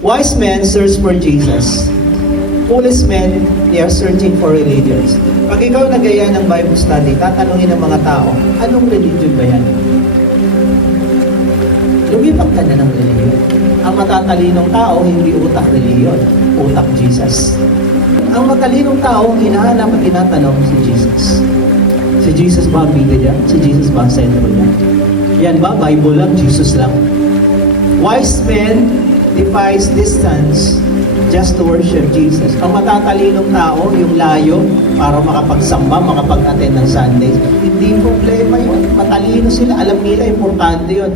Wise men search for Jesus. Foolish men, they are searching for religions. Pag ikaw nagaya ng Bible study, tatanungin ng mga tao, anong religion ba yan? Lumipat ka na ng religion. Ang matatalinong tao, hindi utak religion, utak Jesus. Ang matalinong tao, hinahanap at tinatanong si Jesus. Si Jesus ba ang bida dyan? Si Jesus ba ang sentro dyan? Yan ba? Bible lang, Jesus lang. Wise men defies distance just to worship Jesus. Ang matatalinong tao, yung layo para makapagsamba, makapag-attend ng Sundays, hindi problema yun. Matalino sila, alam nila, importante yun.